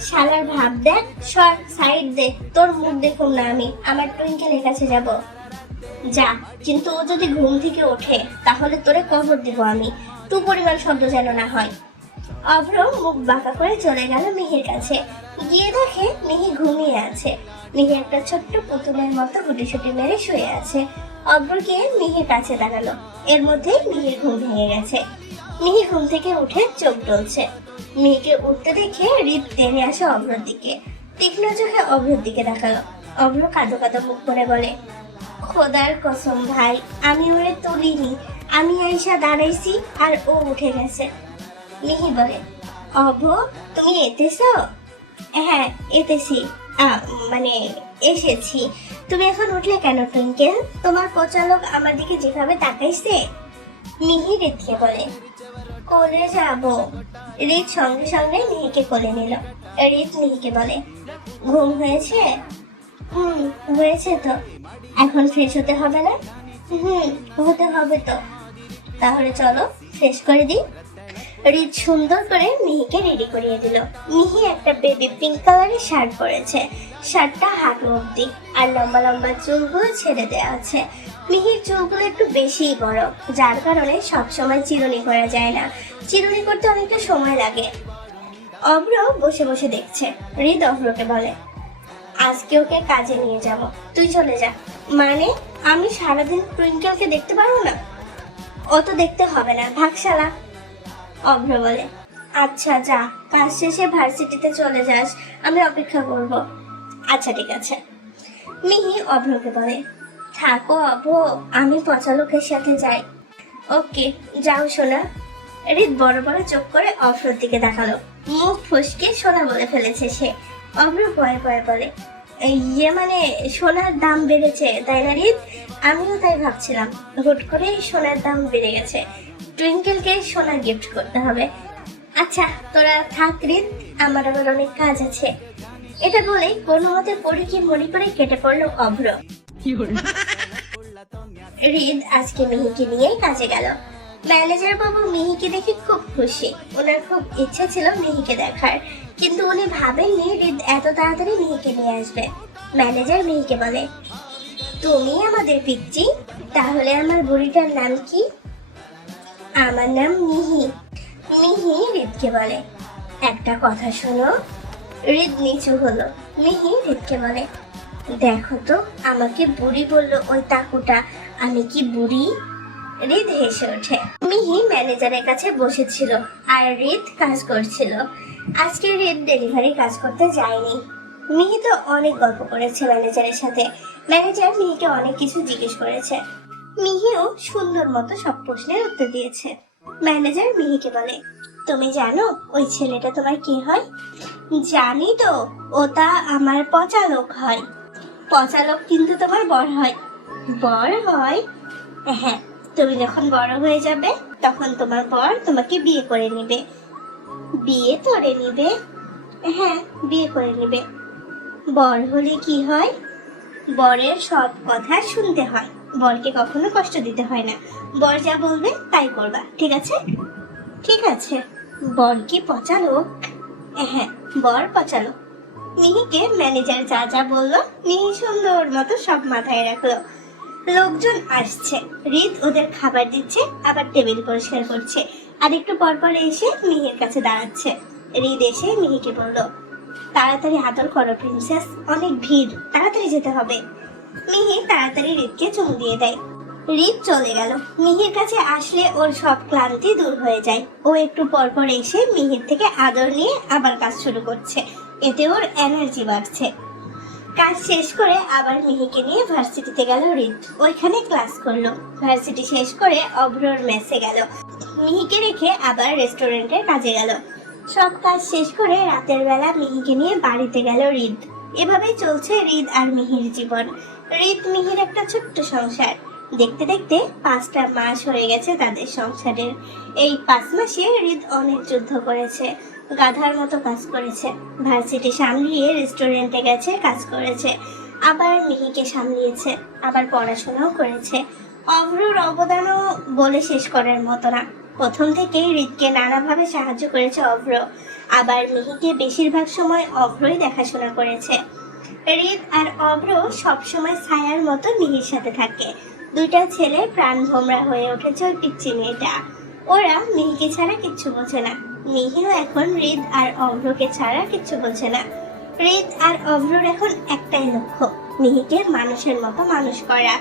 শালার ভাব দেখ, সর সাইড দে, তোর মুখ দেখুন না আমি আমার টুইঙ্কেলের কাছে যাব। যা, কিন্তু ও যদি ঘুম থেকে ওঠে তাহলে তোরে কবর দিব আমি, তু পরিমাণ শব্দ যেন না হয়। অভ্র মুখ বাঁকা করে চলে গেল মিহির কাছে। গিয়ে দেখে মিহি ঘুমিয়ে আছে। মিহি একটা ছোট্ট পুতুলের মতো গুটিসুটি মেরে শুয়ে আছে। অভ্র গিয়ে মিহির কাছে দাঁড়ালো। এর মধ্যেই মিহির ঘুম ভেঙে গেছে। মিহি ঘুম থেকে উঠে চোখ ডলছে। মিহিকে উঠতে দেখে হৃদ টেনে আসে অভ্রর দিকে। তীক্ষ্ণ চোখে অভ্রর দিকে তাকালো। অভ্র কাঁদো কাঁদো মুখ করে বলে, খোদার কসম ভাই, আমি ওরে তুলিনি, আমি আইসা দাঁড়াইছি আর ও উঠে গেছে। মিহি বলে, অভ্র তুমি এতেছো? হ্যাঁ এতেছি, মানে এসেছি। তুমি এখন উঠলে কেন টুইঙ্কেল? তোমার পচালোক আমার দিকে যেভাবে তাকাইছে। মিহি হৃদকে বলে, কোলে যাব। হৃদ সঙ্গে সঙ্গে মিহিকে কোলে নিল। হৃদ মিহিকে বলে, ঘুম হয়েছে? হয়েছে তো। এখন ফ্রেশ হতে হবে না? হতে হবে তো। তাহলে চলো ফ্রেশ করে দিই। হৃদ সুন্দর করে মিহিকে রেডি করিয়ে দিল। মিহি একটা বেবি পিঙ্ক কালারের শার্ট পরেছে। শার্টটা হাঁটু অব্দি, আর লম্বা লম্বা চুলগুলো ছেড়ে দেওয়া আছে। মিহির চুলগুলো একটু বেশিই বড়, যার কারণে সবসময় চিরুনি করা যায় না। চিরুনি করতে অনেকটা সময় লাগে। অভ্র বসে বসে দেখছে। হৃদ অভ্রকে বলে, আজকে ওকে কাজে নিয়ে যাব, তুই চলে যা। মানে আমি সারাদিন টুইঙ্কেলকে দেখতে পারবো না? অত দেখতে হবে না, ভাগশালা। অভ্র বলে, আচ্ছা যা, কাজ শেষে ভার্সিটিতে চলে যাস, আমি অপেক্ষা করব। আচ্ছা ঠিক আছে। মিহি অভ্রকে বলে, থাকো অভ্র, আমি পচালোকের সাথে যাই। ওকে যাও সোনা। হৃদ বড় বড় চোখ করে অভ্রর দিকে তাকালো। মুখ ফসকে সোনা বলে ফেলেছে সে। অভ্র ভয়ে ভয়ে বলে, ইয়ে মানে সোনার দাম বেড়েছে তাই না হৃদ? আমিও তাই ভাবছিলাম, হুট করে সোনার দাম বেড়ে গেছে। টুইঙ্কেলকে সোনা গিফট করতে হবে। আচ্ছা তোরা থাক হৃদ, আমার আবার অনেক কাজ আছে। এটা বলে কোনো মতে পরীকে মরি করে কেটে পড়লো অভ্র। হৃদ আজকে মিহিকে নিয়ে কাজে গেল। ম্যানেজার বাবু মিহিকে দেখে খুব খুশি। ওনার খুব ইচ্ছা ছিল মিহিকে দেখার, কিন্তু উনি ভাবেননি হৃদ এত তাড়াতাড়ি মিহিকে নিয়ে আসবে। ম্যানেজার মিহিকে বলে, তুমি আমাদের পিচ্চি, তাহলে আমার বুড়িটার নাম কি? আমার নাম মিহি। মিহি হৃদকে বলে, একটা কথা শোনো। হৃদ নিচু হলো। মিহি হৃদকে বলে, দেখো তো আমাকে বুড়ি বললো ওই তাকুটা, আমি কি বুড়ি? হৃদ হেসে ওঠে। মিহি ম্যানেজারের কাছে বসেছিল আর হৃদ কাজ করছিল। আজকে হৃদ ডেলিভারি কাজ করতে যায়নি। মিহি তো অনেক গল্প করেছে ম্যানেজারের সাথে। ম্যানেজার মিহিকে অনেক কিছু জিজ্ঞেস করেছে। মিহিও সুন্দর মতো সব প্রশ্নের উত্তর দিয়েছে। ম্যানেজার মিহিকে বলে, তুমি জানো ওই ছেলেটা তোমার কি হয়? জানি তো, ওটা আমার পচালোক হয়। পচালোক কিন্তু তোমার বর হয়। বর হয়? হ্যাঁ, তুমি যখন বড় হয়ে যাবে তখন তোমার বর তোমাকে বিয়ে করে নেবে। বিয়ে করে নিবে? হ্যাঁ, বিয়ে করে নেবে। বর হলে কি হয়? বরের সব কথা শুনতে হয়, বরকে কখনো কষ্ট দিতে হয় না। বর যা বলবে তাই করবা, ঠিক আছে? ঠিক আছে। বর কি পচালো? হ্যাঁ, বর পচালো। মিহিকে ম্যানেজার যা যা বললো মিহি সুন্দর মতো সব মাথায় রাখলো। লোকজন আসছে, হৃদ ওদের খাবার দিচ্ছে, আবার টেবিল পরিষ্কার করছে। আর একটু পর পর এসে মিহির কাছে দাঁড়াচ্ছে। হৃদ এসে মিহিকে বলল, তাড়াতাড়ি আদর করো প্রিন্সেস, অনেক ভিড়, তাড়াতাড়ি যেতে হবে। মিহি তাড়াতাড়ি হৃদকে চুমু দিয়ে দেয়। হৃদ চলে গেল। মিহির কাছে আসলে ওর সব ক্লান্তি দূর হয়ে যায়। ও একটু পর পর এসে মিহির থেকে আদর নিয়ে আবার কাজ শুরু করছে। এতে ওর এনার্জি বাড়ছে। কাজ শেষ করে আবার মিহিকে নিয়ে ভার্সিটিতে গেল হৃদ। ওইখানে ক্লাস করলো। ভার্সিটি শেষ করে অভ্রর মেসে গেল। মিহিকে রেখে আবার রেস্টুরেন্টে কাজে গেল। সব কাজ শেষ করে রাতের বেলা মিহিকে নিয়ে বাড়িতে গেল হৃদ। এভাবেই চলছে হৃদ আর মিহির জীবন। হৃদ মিহির একটা ছোট্ট সংসার। দেখতে দেখতে 5টা মাস হয়ে গেছে তাদের সংসারের। এই 5 মাসে হৃদ অনেক যুদ্ধ করেছে, গাধার মতো কাজ করেছে, ভার্সিটি সামলিয়ে রেস্টুরেন্টে গেছে, কাজ করেছে, আবার মিহিকে সামলিয়েছে, আবার পড়াশোনাও করেছে। অভ্রর অবদানও বলে শেষ করার মতো না। প্রথম থেকেই হৃদকে নানাভাবে সাহায্য করেছে অভ্র। আবার মিহিকে বেশিরভাগ সময় অভ্রই দেখাশোনা করেছে। হৃদ আর অভ্র সবসময় ছায়ার মতো মিহির সাথে থাকে। দুইটা ছেলে প্রাণ ভোমরা হয়ে উঠেছে ওই পিচ্চি মেয়েটা। ওরা মিহিকে ছাড়া কিচ্ছু বোঝে না। মিহিও এখন হৃদ আর অভ্রকে ছাড়া কিচ্ছু বোঝে না। হৃদ আর অভ্রর এখন একটাই লক্ষ্য, মিহিকে মানুষের মতো মানুষ করা।